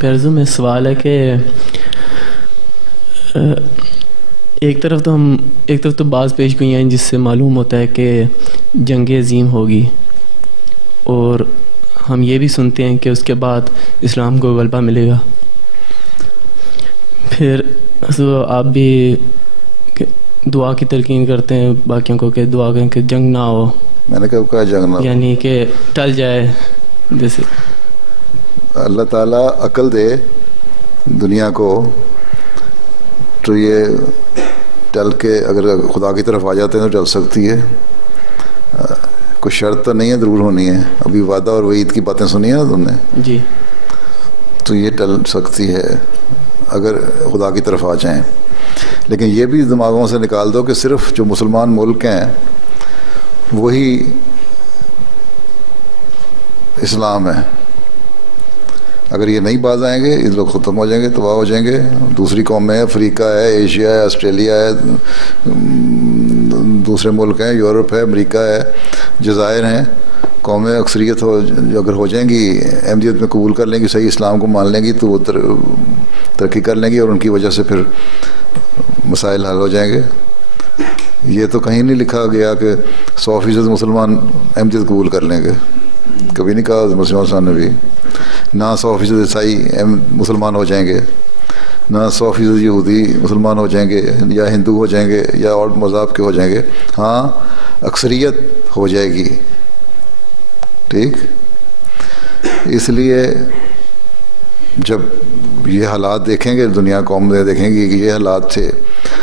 پیرزو میں سوال ہے کہ ایک طرف تو بعض پیش گوئیاں ہیں جس سے معلوم ہوتا ہے کہ جنگ عظیم ہوگی، اور ہم یہ بھی سنتے ہیں کہ اس کے بعد اسلام کو غلبہ ملے گا. پھر آپ بھی دعا کی تلقین کرتے ہیں باقیوں کو کہ دعا کریں کہ جنگ نہ ہو. میں نے کہا جنگ نہ ہو، یعنی کہ ٹل جائے. جیسے اللہ تعالیٰ عقل دے دنیا کو تو یہ ٹل کے اگر خدا کی طرف آ جاتے ہیں تو ٹل سکتی ہے. کوئی شرط تو نہیں ہے، ضرور ہونی ہے. ابھی وعدہ اور وعید کی باتیں سنی ہیں نا تم نے جی، تو یہ ٹل سکتی ہے اگر خدا کی طرف آ جائیں. لیکن یہ بھی دماغوں سے نکال دو کہ صرف جو مسلمان ملک ہیں وہی اسلام ہے. اگر یہ نہیں باز آئیں گے یہ لوگ ختم ہو جائیں گے، تباہ ہو جائیں گے. دوسری قومیں ہیں، افریقہ ہے، ایشیا ہے، آسٹریلیا ہے، دوسرے ملک ہیں، یورپ ہے، امریکہ ہے، جزائر ہیں. قومیں اکثریت اگر ہو جائیں گی، احمدیت میں قبول کر لیں گی، صحیح اسلام کو مان لیں گی تو وہ ترقی کر لیں گی اور ان کی وجہ سے پھر مسائل حل ہو جائیں گے. یہ تو کہیں نہیں لکھا گیا کہ 100% مسلمان احمدیت قبول کر لیں گے، کبھی نہیں کہا مسلمان صاحب نے بھی. نہ 100% عیسائی مسلمان ہو جائیں گے، نہ 100% یہودی مسلمان ہو جائیں گے یا ہندو ہو جائیں گے یا اور مذہب کے ہو جائیں گے. ہاں اکثریت ہو جائے گی. ٹھیک، اس لیے جب یہ حالات دیکھیں گے، دنیا قوم میں دیکھیں گے کہ یہ حالات تھے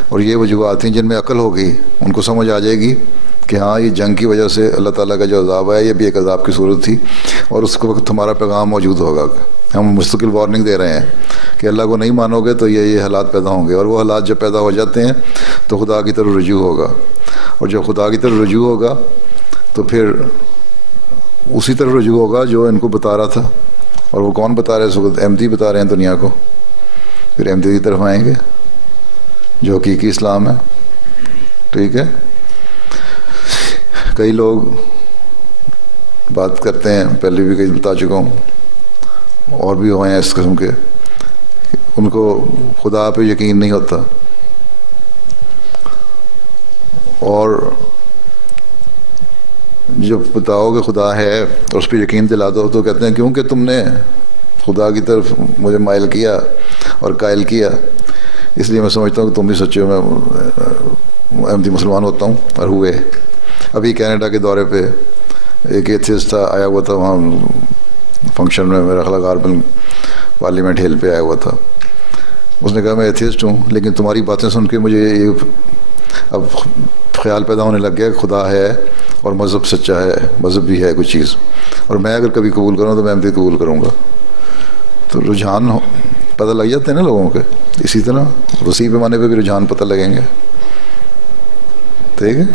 اور یہ وجوہات تھیں جن میں عقل ہوگی، ان کو سمجھ آ جائے گی کہ ہاں یہ جنگ کی وجہ سے اللہ تعالیٰ کا جو عذاب ہے یہ بھی ایک عذاب کی صورت تھی، اور اس وقت ہمارا پیغام موجود ہوگا. ہم مستقل وارننگ دے رہے ہیں کہ اللہ کو نہیں مانو گے تو یہ حالات پیدا ہوں گے، اور وہ حالات جب پیدا ہو جاتے ہیں تو خدا کی طرف رجوع ہوگا. اور جب خدا کی طرف رجوع ہوگا تو پھر اسی طرف رجوع ہوگا جو ان کو بتا رہا تھا. اور وہ کون بتا رہے ہیں؟ اس وقت احمدی بتا رہے ہیں دنیا کو. پھر احمدی کی طرف آئیں گے جو حقیقی اسلام ہے. ٹھیک ہے، کئی لوگ بات کرتے ہیں، پہلے بھی کئی بتا چکا ہوں، اور بھی ہوئے ہیں اس قسم کے، ان کو خدا پہ یقین نہیں ہوتا، اور جب بتاؤ کہ خدا ہے اور اس پہ یقین دلا دو تو کہتے ہیں کیونکہ تم نے خدا کی طرف مجھے مائل کیا اور قائل کیا، اس لیے میں سمجھتا ہوں کہ تم بھی سچے ہو، میں احمدی مسلمان ہوتا ہوں. اور ہوئے. ابھی کینیڈا کے دورے پہ ایک ایتھیسٹ تھا، آیا ہوا تھا وہاں فنکشن میں، میرا خیال کاربن پارلیمنٹ ہل پہ آیا ہوا تھا. اس نے کہا میں ایتھیسٹ ہوں، لیکن تمہاری باتیں سن کے مجھے یہ اب خیال پیدا ہونے لگ گیا کہ خدا ہے اور مذہب سچا ہے، مذہب بھی ہے کوئی چیز، اور میں اگر کبھی قبول کروں تو میں احمدیت قبول کروں گا. تو رجحان پتہ لگ جاتے ہیں نا لوگوں کے. اسی طرح وسیع پیمانے پہ بھی رجحان پتہ لگیں گے. ٹھیک ہے.